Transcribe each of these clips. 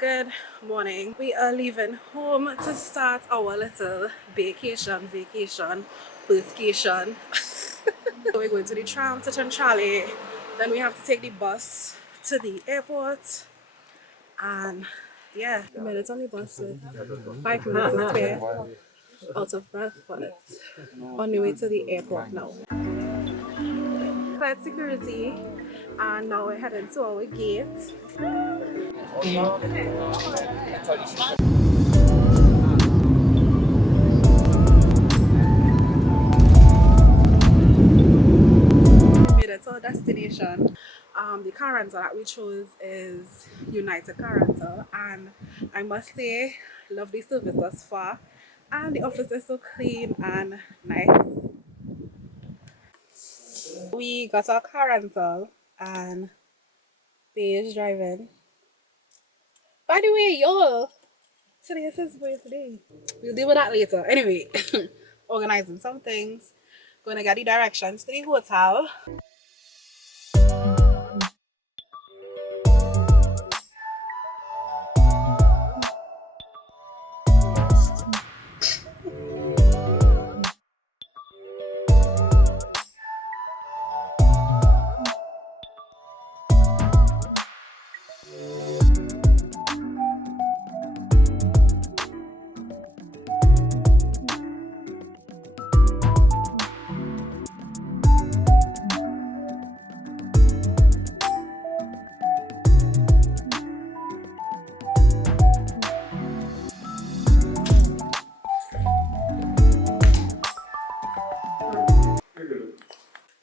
Good morning. We are leaving home to start our little vacation, birthcation. So we're going to the tram to Chanchale. Then we have to take the bus to the airport. And yeah, we made it on the bus with 5 minutes to spare. Out of breath, but on the way to the airport now. Cleared security, and now we're heading to our gate. Made it to our destination. The car rental that we chose is United Car Rental, and I must say, love the service thus far, and the office is so clean and nice. We got our car rental, and Paige driving. By the way, y'all, today is his birthday. We'll deal with that later. Anyway, organizing some things. Gonna get the directions to the hotel.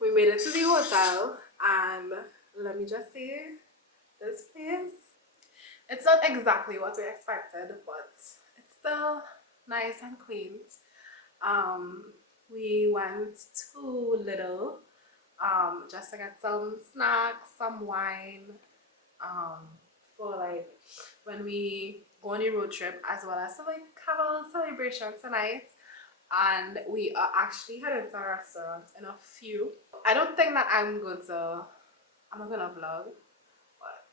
We made it to the hotel, and let me just say, this place, it's not exactly what we expected, but it's still nice and quaint. We went to Lidl just to get some snacks, some wine, for like when we go on a road trip, as well as to like have a little celebration tonight. And we are actually headed to a restaurant in a few. I don't think that I'm not gonna vlog, but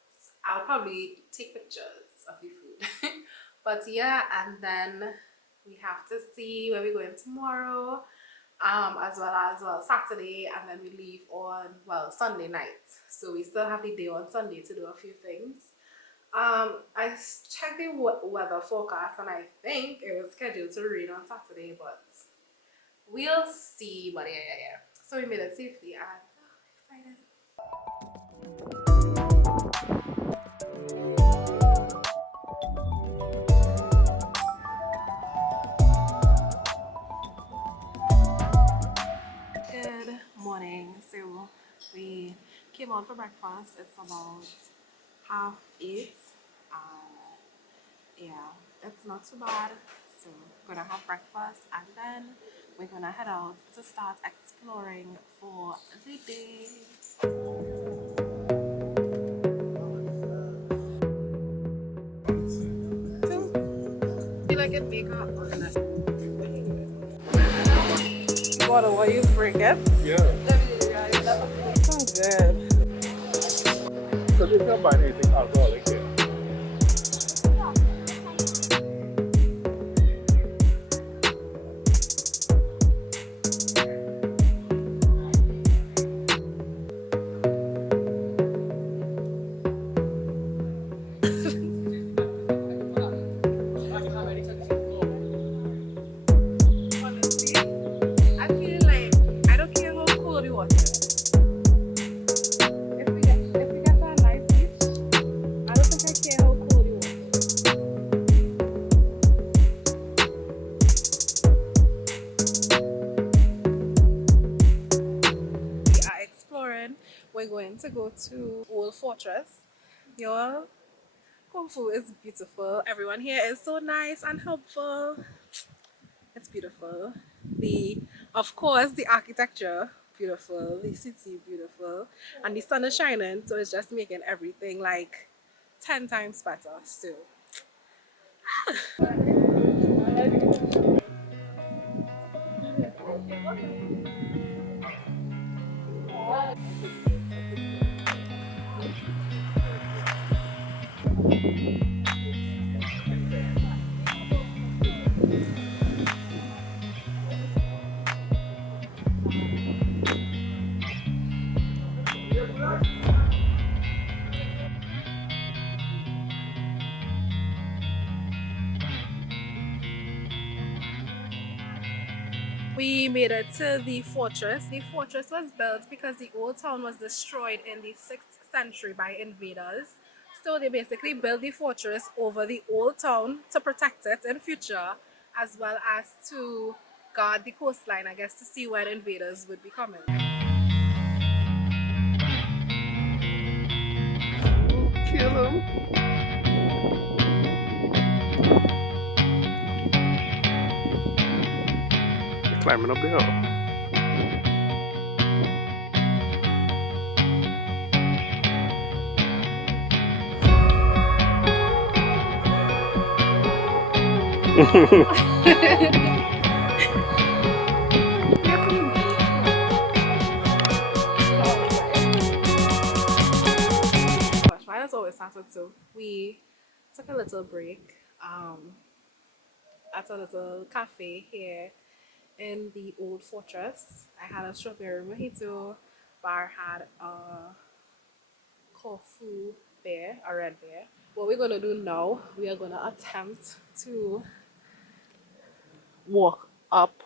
I'll probably take pictures of the food. But yeah, and then we have to see where we're going tomorrow, as well Saturday, and then we leave on Sunday night. So we still have the day on Sunday to do a few things. I checked the weather forecast, and I think it was scheduled to rain on Saturday, but we'll see. But yeah. So we made it safely, and excited. Good morning. So we came out for breakfast. It's about 8:30. Yeah, it's not too bad. So we're gonna have breakfast, and then we're gonna head out to start exploring for the day. Feel like it make up. What will you break it? Yeah. Sounds good. So you can buy anything alcoholic here. Honestly, I feel like I don't care how cold the water is. If we get to a nice beach, I don't think I care how cold the water is. We are exploring. We're going to go to Old Fortress. Y'all, Corfu is beautiful. Everyone here is so nice and helpful. It's beautiful. Of course, the architecture, beautiful. The city, beautiful. And the sun is shining, so it's just making everything like 10 times better. So, We made it to the fortress. The fortress was built because the old town was destroyed in the 6th century by invaders. So they basically built the fortress over the old town to protect it in future, as well as to guard the coastline, I guess, to see when invaders would be coming. Kill him. You're climbing up the hill. Gosh, mine has always started so. We took a little break at a little cafe here in the old fortress. I had a strawberry mojito. Bar had a Corfu bear, a red bear. What we're gonna do now, we are gonna attempt to walk up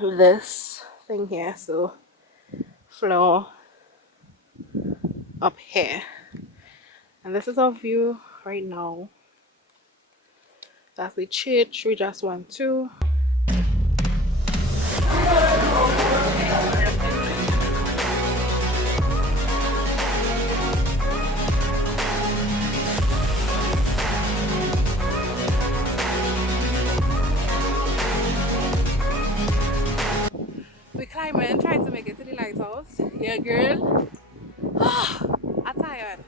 this thing here. So floor up here. And this is our view right now. That's the church we just went to. We climb in, trying to make it to the lighthouse. Yeah, girl. I'm tired.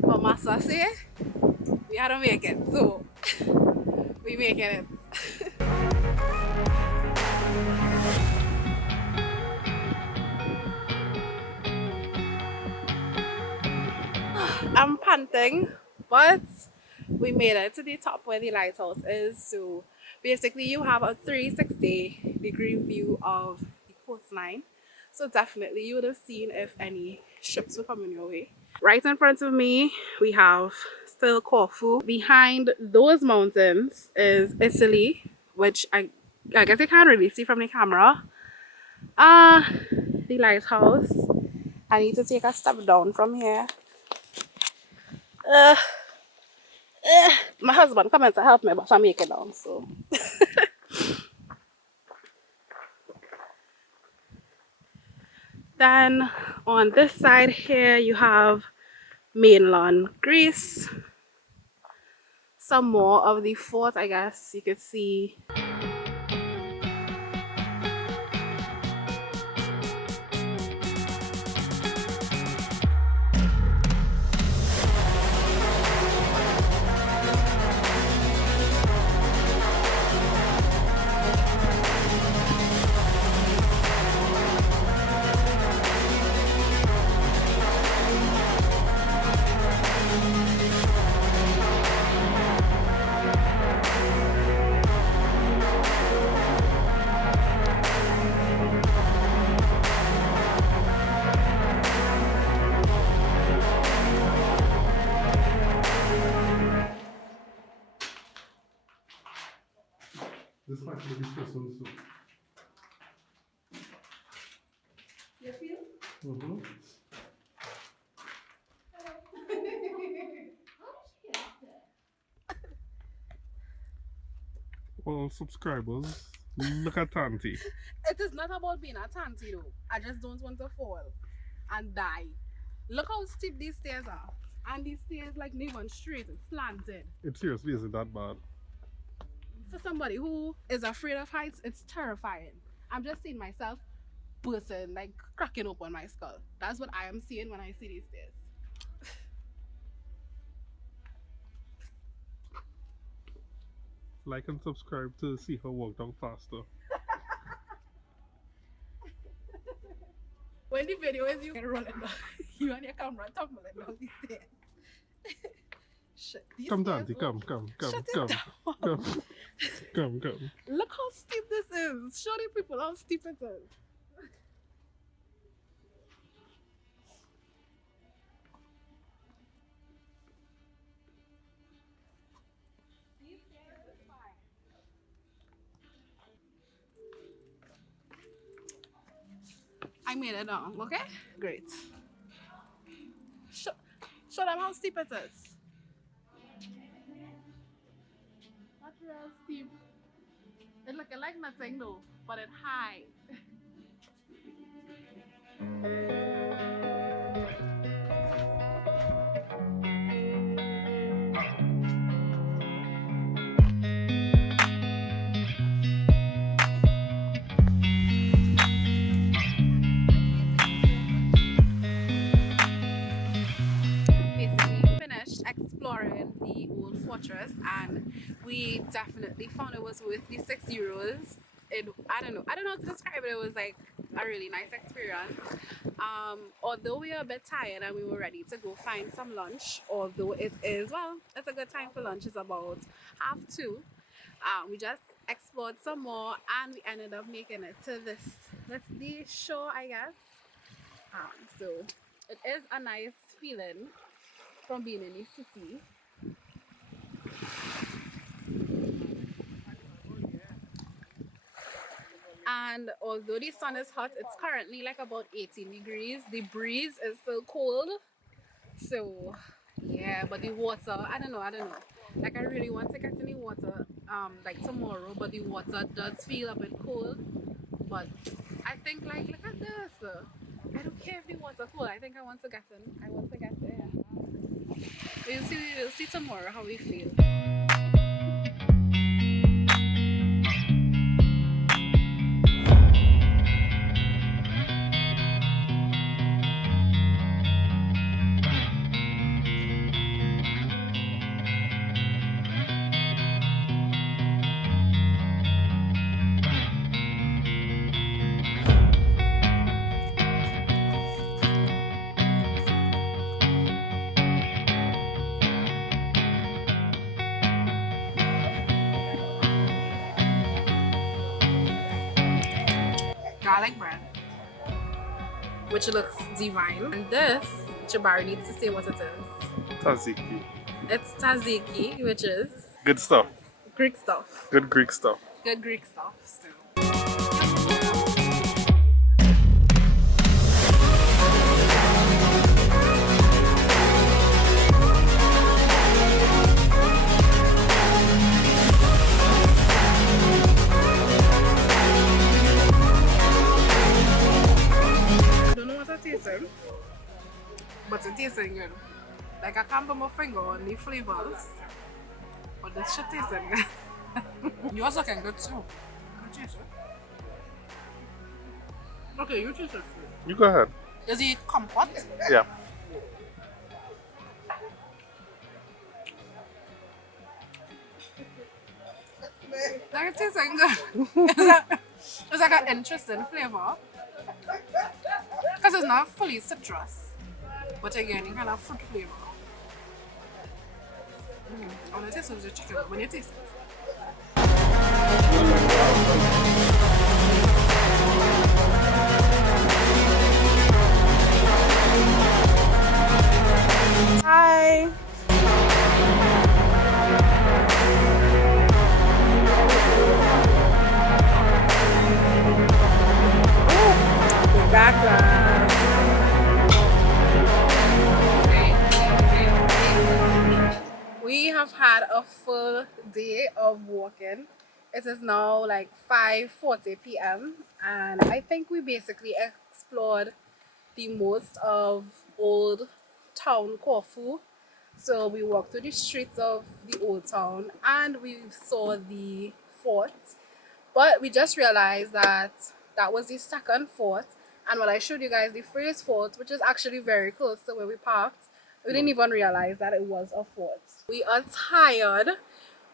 But Master say we had to make it, so we making it. I'm panting, but we made it to the top where the lighthouse is. So basically, you have a 360-degree view of the coastline. So definitely, you would have seen if any ships were coming your way. Right in front of me, we have still Corfu. Behind those mountains is Italy, which I guess you can't really see from the camera. The lighthouse. I need to take a step down from here. Uh, my husband coming to help me, but I'm making down, so. Then on this side here, you have mainland Greece. Some more of the fort, I guess you could see. This might be the first one too. You feel? Mm-hmm. Well, subscribers, look at Tanti. It is not about being a tanty though. I just don't want to fall and die. Look how steep these stairs are. And these stairs like not even straight, it's slanted. It seriously isn't that bad. For somebody who is afraid of heights, it's terrifying. I'm just seeing myself bursting, like cracking open my skull. That's what I am seeing when I see these stairs. Like and subscribe to see her walk down faster. When the video is you rolling down, you and your camera tumbling down these stairs. Shit, these Come, stairs Tanti, come. Shut it Come. down. Come. Look how steep this is. Show the people how steep it is. These stairs is fine. made it down, okay? Great. Show, show them how steep it is. Not real steep. It looking like nothing though, but it's high. Basically finished exploring the old fortress and we definitely found it was worth the €6. I don't know how to describe it. It was like a really nice experience. Although we were a bit tired and we were ready to go find some lunch, although it's a good time for lunch. It's about 2:30. We just explored some more and we ended up making it to the shore, I guess. So it is a nice feeling from being in the city. And although the sun is hot, it's currently like about 18 degrees. The breeze is still cold. So yeah, but the water, I don't know. Like I really want to get in the water like tomorrow, but the water does feel a bit cold. But I think like look at this. I don't care if the water cold. I think I want to get in. I want to get there. We'll see tomorrow how we feel. Garlic bread, which looks divine. And this, Jabari needs to say what it is. Tzatziki. It's tzatziki, which is Good stuff. Greek stuff. Good Greek stuff. Good Greek stuff. So. But it tastes good. Like I can't put my finger on the flavors, but this shit tastes good. Yours looking good too. You taste it. Okay, you taste it. You go ahead. Is it comfort? Yeah. Like it tastes good. It's like an interesting flavor. Because it's not fully citrus, but again, it kind of fruit flavor. On the taste of the chicken, when you taste it. Hi. We have had a full day of walking. It is now like 5:40 p.m. and I think we basically explored the most of old town Corfu. So we walked through the streets of the old town and we saw the fort. But we just realized that that was the second fort. And when I showed you guys the first fort, which is actually very close to where we parked, we didn't even realize that it was a fort. We are tired.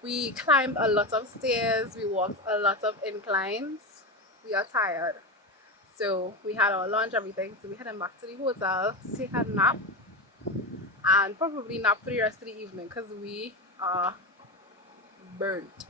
We climbed a lot of stairs. We walked a lot of inclines. We are tired. So we had our lunch, everything. So we headed back to the hotel to take a nap. And probably nap for the rest of the evening because we are burnt.